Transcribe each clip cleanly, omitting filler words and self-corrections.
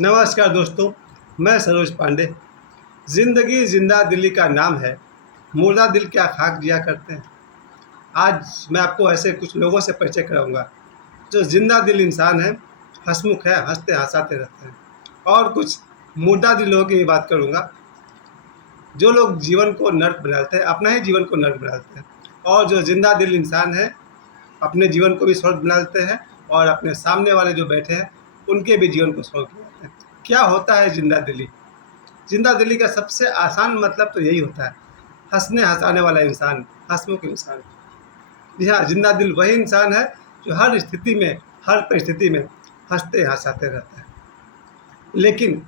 नमस्कार दोस्तों, मैं सरोज पांडे। ज़िंदगी जिंदा दिली का नाम है, मुर्दा दिल क्या खाक जिया करते हैं। आज मैं आपको ऐसे कुछ लोगों से परिचय कराऊंगा जो जिंदा दिल इंसान है, हंसमुख है, हंसते हंसाते रहते हैं। और कुछ मुर्दा दिल लोगों की बात करूंगा जो लोग जीवन को नर्क बनाते हैं, अपना ही जीवन को नर्क बनाते हैं। और जो जिंदा दिल इंसान है, अपने जीवन को भी स्वर्ग बना लेते हैं और अपने सामने वाले जो बैठे हैं उनके भी जीवन को स्वर्ग बनाते हैं। क्या होता है जिंदा दिली? जिंदा दिली का सबसे आसान मतलब तो यही होता है, हंसने हंसाने वाला इंसान, हंसमुख इंसान। जी हाँ, जिंदा दिल वही इंसान है जो हर स्थिति में, हर परिस्थिति में हंसते हंसाते रहता है। लेकिन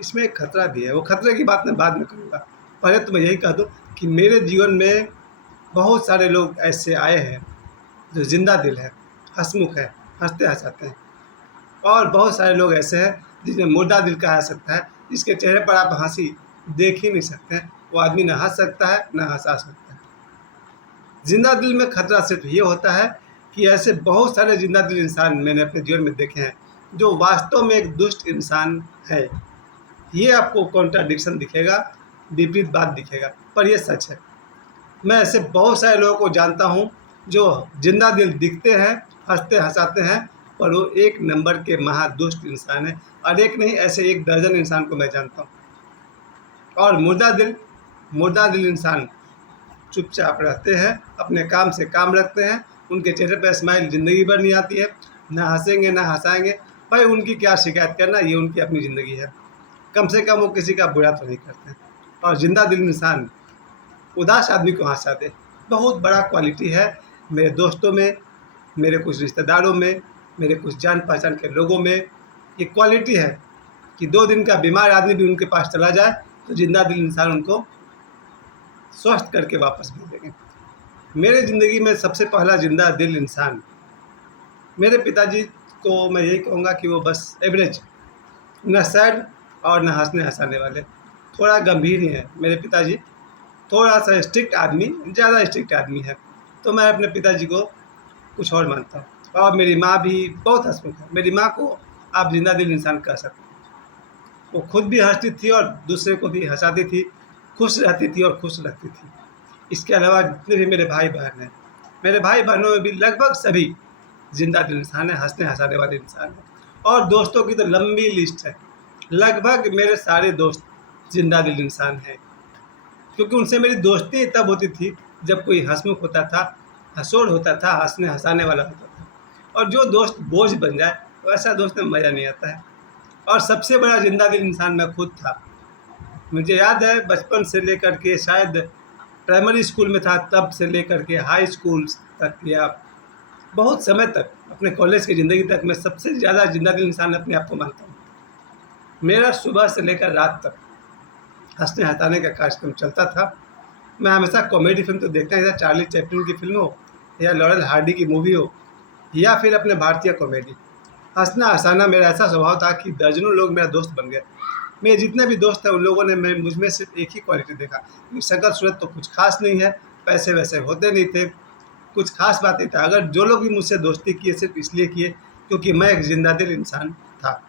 इसमें एक खतरा भी है। वो खतरे की बात मैं बाद में करूँगा। पहले तो मैं यही कह दूँ कि मेरे जीवन में बहुत सारे लोग ऐसे आए हैं जो जिंदा दिल है, हंसमुख है, हंसते हंसाते हैं। और बहुत सारे लोग ऐसे हैं जिन्हें मुर्दा दिल कहा जा सकता है, जिसके चेहरे पर आप हंसी देख ही नहीं सकते हैं। वो आदमी ना हंस सकता है ना हंसा सकता है। जिंदा दिल में खतरा सिर्फ ये होता है कि ऐसे बहुत सारे जिंदा दिल इंसान मैंने अपने जीवन में देखे हैं जो वास्तव में एक दुष्ट इंसान है। ये आपको कॉन्ट्राडिक्शन दिखेगा, विपरीत बात दिखेगा, पर यह सच है। मैं ऐसे बहुत सारे लोगों को जानता हूँ जो जिंदा दिल दिखते हैं, हंसते हंसाते हैं, पर वो एक नंबर के महादुष्ट इंसान है। और एक नहीं, ऐसे एक दर्जन इंसान को मैं जानता हूँ। और मुर्दा दिल इंसान चुपचाप रहते हैं, अपने काम से काम रखते हैं। उनके चेहरे पर स्माइल ज़िंदगी भर नहीं आती है, ना हंसेंगे ना हंसाएंगे। भाई उनकी क्या शिकायत करना, ये उनकी अपनी ज़िंदगी है। कम से कम वो किसी का बुरा तो नहीं करते हैं। और जिंदा दिल इंसान उदास आदमी को हंसा दे, बहुत बड़ा क्वालिटी है मेरे दोस्तों में, मेरे कुछ रिश्तेदारों में, मेरे कुछ जान पहचान के लोगों में। ये क्वालिटी है कि 2 दिन का बीमार आदमी भी उनके पास चला जाए तो जिंदा दिल इंसान उनको स्वस्थ करके वापस भेजेंगे। मेरे ज़िंदगी में सबसे पहला जिंदा दिल इंसान मेरे पिताजी को मैं यही कहूँगा कि वो बस एवरेज, न सैड और न हंसने हंसाने वाले, थोड़ा गंभीर ही है मेरे पिताजी। थोड़ा सा स्ट्रिक्ट आदमी, ज़्यादा स्ट्रिक्ट आदमी है, तो मैं अपने पिताजी को कुछ और मानता हूँ। और मेरी माँ भी बहुत हंसमुख है। मेरी माँ को आप जिंदा दिल इंसान कह सकते हैं। वो खुद भी हंसती थी और दूसरे को भी हंसाती थी, खुश रहती थी और खुश रखती थी। इसके अलावा जितने भी मेरे भाई बहन हैं, मेरे भाई बहनों में भी लगभग सभी जिंदा दिल इंसान है, हंसने हंसाने वाले इंसान हैं। और दोस्तों की तो लंबी लिस्ट है, लगभग मेरे सारे दोस्त जिंदा दिल इंसान हैं। क्योंकि उनसे मेरी दोस्ती तब होती थी जब कोई हंसमुख होता था, हंसोड़ होता था, हंसने हंसाने वाला होता था। और जो दोस्त बोझ बन जाए वैसा दोस्त में मज़ा नहीं आता है। और सबसे बड़ा जिंदा दिल इंसान मैं खुद था। मुझे याद है बचपन से लेकर के, शायद प्राइमरी स्कूल में था तब से लेकर के हाई स्कूल तक, या बहुत समय तक, अपने कॉलेज की ज़िंदगी तक, मैं सबसे ज़्यादा जिंदा दिल इंसान अपने आप को मानता हूँ। मेरा सुबह से लेकर रात तक हंसने हंसाने का कार्यक्रम चलता था। मैं हमेशा कॉमेडी फिल्म तो देखता ही था, चार्ली चैपलिन की फिल्म हो या लॉरेल हार्डी की मूवी हो या फिर अपने भारतीय कॉमेडी। हंसना हंसाना मेरा ऐसा स्वभाव था कि दर्जनों लोग मेरा दोस्त बन गए। मेरे जितने भी दोस्त हैं उन लोगों ने मैं मुझ में सिर्फ एक ही क्वालिटी देखा कि शक्ल सूरत तो कुछ खास नहीं है, पैसे वैसे होते नहीं थे, कुछ खास बात नहीं था। अगर जो लोग भी मुझसे दोस्ती किए सिर्फ इसलिए किए क्योंकि मैं एक जिंदा दिल इंसान था।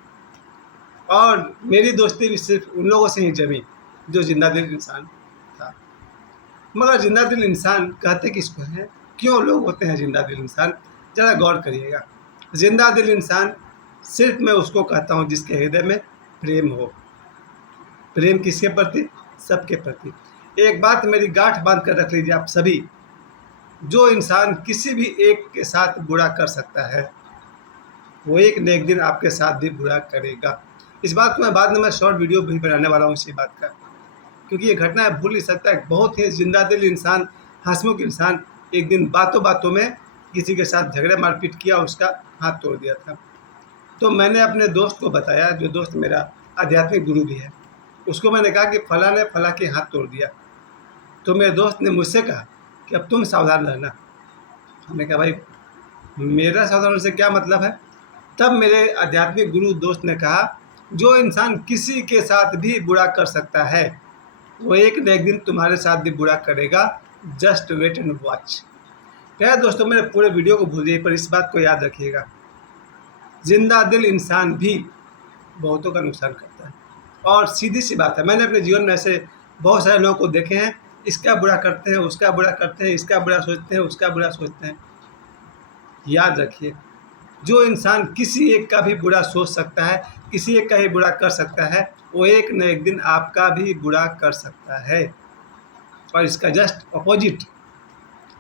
और मेरी दोस्ती भी सिर्फ उन लोगों से ही जमी जो जिंदा दिल इंसान था। मगर जिंदा दिल इंसान कहते किसको हैं? क्यों लोग होते हैं जिंदा दिल इंसान? ज़रा गौर करिएगा। जिंदा दिल इंसान सिर्फ मैं उसको कहता हूँ जिसके हृदय में प्रेम हो। प्रेम किसके प्रति? सबके प्रति। एक बात मेरी गांठ बांध कर रख लीजिए आप सभी, जो इंसान किसी भी एक के साथ बुरा कर सकता है वो एक न एक दिन आपके साथ भी बुरा करेगा। इस बात को मैं बाद में शॉर्ट वीडियो भी बनाने वाला हूँ इसी बात का, क्योंकि ये घटना भूल नहीं सकता है। बहुत ही जिंदा दिल इंसान, हंसमुख इंसान एक दिन बातों बातों में किसी के साथ झगड़े मारपीट किया, उसका हाथ तोड़ दिया था। तो मैंने अपने दोस्त को बताया, जो दोस्त मेरा आध्यात्मिक गुरु भी है, उसको मैंने कहा कि फला ने फला के हाथ तोड़ दिया। तो मेरे दोस्त ने मुझसे कहा कि अब तुम सावधान रहना। हमने कहा भाई मेरा सावधान रहने से क्या मतलब है? तब मेरे आध्यात्मिक गुरु दोस्त ने कहा, जो इंसान किसी के साथ भी बुरा कर सकता है वो एक न एक दिन तुम्हारे साथ भी बुरा करेगा। Just wait and watch. क्या दोस्तों, मेरे पूरे वीडियो को भूल जाइए पर इस बात को याद रखिएगा, जिंदा दिल इंसान भी बहुतों का नुकसान करता है। और सीधी सी बात है, मैंने अपने जीवन में ऐसे बहुत सारे लोगों को देखे हैं, इसका बुरा करते हैं, उसका बुरा करते हैं, इसका बुरा सोचते हैं, उसका बुरा सोचते हैं। याद रखिए, जो इंसान किसी एक का भी बुरा सोच सकता है, किसी एक का ही बुरा कर सकता है, वो एक न एक दिन आपका भी बुरा कर सकता है। और इसका जस्ट अपोजिट,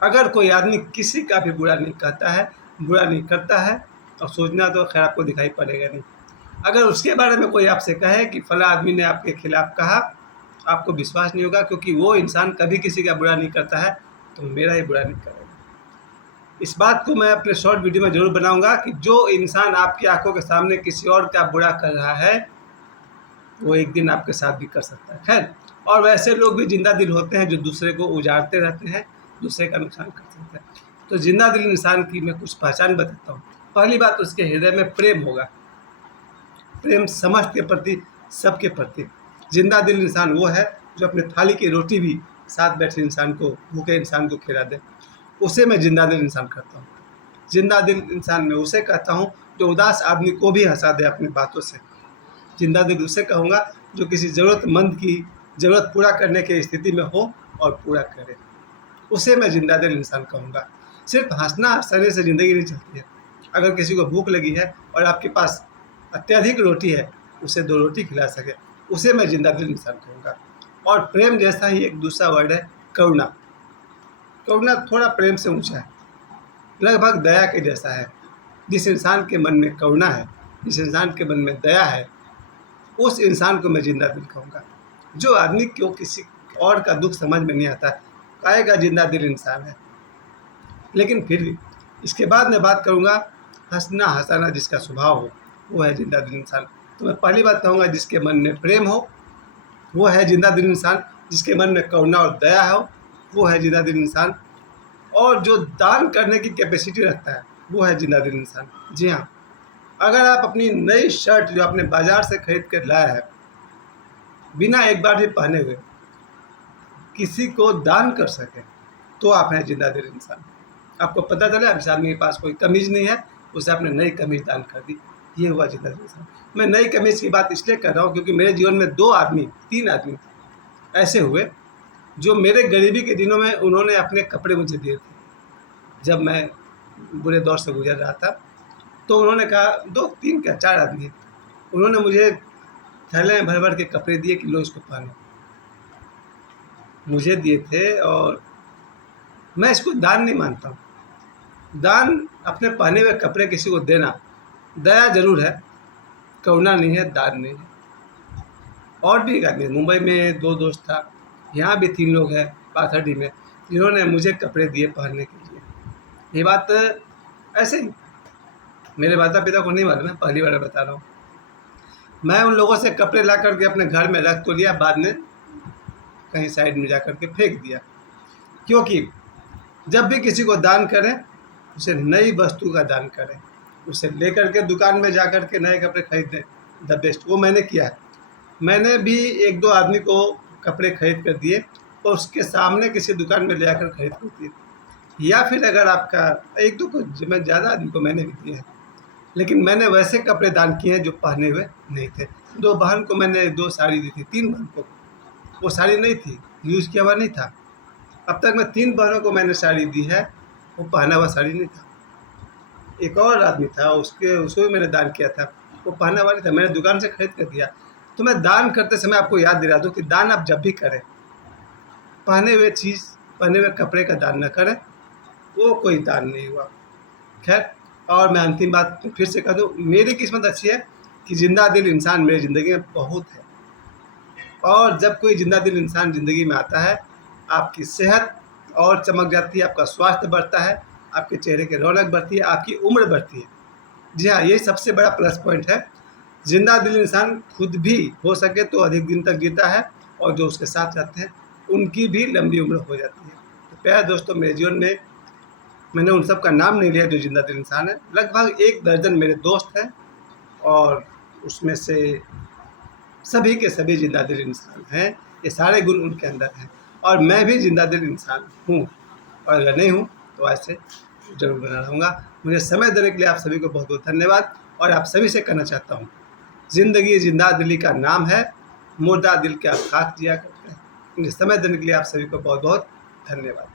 अगर कोई आदमी किसी का भी बुरा नहीं कहता है, बुरा नहीं करता है, और सोचना तो खैर आपको दिखाई पड़ेगा नहीं। अगर उसके बारे में कोई आपसे कहे कि फला आदमी ने आपके खिलाफ कहा, आपको विश्वास नहीं होगा, क्योंकि वो इंसान कभी किसी का बुरा नहीं करता है, तो मेरा ही बुरा नहीं करेगा। इस बात को मैं अपने शॉर्ट वीडियो में ज़रूर बनाऊंगा कि जो इंसान आपकी आंखों के सामने किसी और का बुरा कर रहा है, वो एक दिन आपके साथ भी कर सकता है। खैर, और वैसे लोग भी जिंदा दिल होते हैं जो दूसरे को उजाड़ते रहते हैं, दूसरे का नुकसान कर सकते हैं। तो जिंदा दिल इंसान की मैं कुछ पहचान बताता हूँ। पहली बात, उसके हृदय में प्रेम होगा, प्रेम समस्त के प्रति, सबके प्रति। जिंदा दिल इंसान वो है जो अपने थाली की रोटी भी साथ बैठे इंसान को, भूखे इंसान को खिला दे, उसे मैं जिंदा दिल इंसान कहता हूँ। जिंदा दिल इंसान मैं उसे कहता हूँ जो उदास आदमी को भी हंसा दे अपनी बातों से। जिंदा दिल उसे कहूँगा जो किसी ज़रूरतमंद की ज़रूरत पूरा करने की स्थिति में हो और पूरा करे, उसे मैं जिंदा दिल इंसान कहूँगा। सिर्फ हंसना हंसने से ज़िंदगी नहीं चलती है। अगर किसी को भूख लगी है और आपके पास अत्यधिक रोटी है, उसे 2 रोटी खिला सके, उसे मैं जिंदा दिल इंसान कहूँगा। और प्रेम जैसा ही एक दूसरा वर्ड है करुणा। करुणा थोड़ा प्रेम से ऊँचा है, लगभग दया के जैसा है। जिस इंसान के मन में करुणा है, जिस इंसान के मन में दया है, उस इंसान को मैं जिंदा दिल कहूँगा। जो आदमी को किसी और का दुख समझ में नहीं आता, कहेगा जिंदा दिल इंसान है। लेकिन फिर भी इसके बाद मैं बात करूँगा हंसना हंसाना जिसका स्वभाव हो, वो है जिंदा दिल इंसान। तो मैं पहली बात कहूँगा जिसके मन में प्रेम हो, वो है जिंदा दिल इंसान। जिसके मन में करुणा और दया हो, वो है जिंदा दिल इंसान। और जो दान करने की कैपेसिटी रखता है, वो है जिंदा दिल इंसान। जी हाँ, अगर आप अपनी नई शर्ट जो आपने बाजार से खरीद कर लाया है, बिना एक बार भी पहने हुए किसी को दान कर सके, तो आप हैं जिंदा दिल इंसान। आपको पता चला इस आदमी के पास कोई कमीज नहीं है, उसे आपने नई कमीज दान कर दी, ये हुआ जिंदा दिल इंसान। मैं नई कमीज की बात इसलिए कर रहा हूँ क्योंकि मेरे जीवन में 2 आदमी 3 आदमी ऐसे हुए जो मेरे गरीबी के दिनों में उन्होंने अपने कपड़े मुझे दिए थे। जब मैं बुरे दौर से गुजर रहा था, तो उन्होंने कहा, 2 3 क्या 4 आदमी, उन्होंने मुझे थैले में भर भर के कपड़े दिए कि लो इसको पहनो। मुझे दिए थे और मैं इसको दान नहीं मानता हूँ। दान अपने पहने हुए कपड़े किसी को देना दया जरूर है, करुणा नहीं है, दान नहीं है। और भी एक आदमी, मुंबई में 2 दोस्त था, यहाँ भी 3 लोग हैं पाथर्डी में, जिन्होंने मुझे कपड़े दिए पहनने के लिए। ये बात ऐसे ही मेरे माता पिता को नहीं मालूम है, पहली बार बता रहा हूँ। मैं उन लोगों से कपड़े ला करके अपने घर में रख तो लिया, बाद में कहीं साइड में जा कर के फेंक दिया। क्योंकि जब भी किसी को दान करें, उसे नई वस्तु का दान करें, उसे लेकर के दुकान में जा कर के नए कपड़े खरीदें, द बेस्ट। वो मैंने किया है। मैंने भी 1-2 आदमी को कपड़े खरीद कर दिए और उसके सामने किसी दुकान में ले जाकर खरीद कर दिए। या फिर अगर आपका 1-2 को, मैं ज़्यादा आदमी को मैंने भी दिए हैं, लेकिन मैंने वैसे कपड़े दान किए हैं जो पहने हुए नहीं थे। 2 बहन को मैंने 2 साड़ी दी थी, 3 बहन को, वो साड़ी नहीं थी, यूज़ किया हुआ नहीं था। अब तक मैं 3 बहनों को मैंने साड़ी दी है, वो पहना हुआ साड़ी नहीं था। एक और आदमी था, उसको भी मैंने दान किया था, वो पहना हुआ नहीं था, मैंने दुकान से खरीद कर दिया। तो मैं दान करते समय आपको याद दिला दूँ कि दान आप जब भी करें, पहने हुए चीज़, पहने हुए कपड़े का दान न करें, वो कोई दान नहीं हुआ। खैर, और मैं अंतिम बात फिर से कह दूँ, मेरी किस्मत अच्छी है कि जिंदा दिल इंसान मेरी ज़िंदगी में बहुत है। और जब कोई जिंदा दिल इंसान ज़िंदगी में आता है, आपकी सेहत और चमक जाती है, आपका स्वास्थ्य बढ़ता है, आपके चेहरे की रौनक बढ़ती है, आपकी उम्र बढ़ती है। जी हाँ, यही सबसे बड़ा प्लस पॉइंट है। जिंदा दिल इंसान खुद भी हो सके तो अधिक दिन तक जीता है, और जो उसके साथ रहते हैं उनकी भी लंबी उम्र हो जाती है। तो प्यारे दोस्तों, मेरे जीवन में मैंने उन सब का नाम नहीं लिया जो जिंदा दिल इंसान है। लगभग 1 दर्जन मेरे दोस्त हैं, और उसमें से सभी के सभी जिंदा दिल इंसान हैं। ये सारे गुण उनके अंदर हैं, और मैं भी जिंदा दिल इंसान हूँ, और अगर नहीं हूँ तो ऐसे ज़रूर बना रहूँगा। मुझे समय देने के लिए आप सभी को बहुत बहुत धन्यवाद। और आप सभी से कहना चाहता हूँ ज़िंदगी जिंदा दिली का नाम है, मुर्दा दिल क्या खाक जिया करते हैं। समय देने के लिए आप सभी को बहुत बहुत धन्यवाद।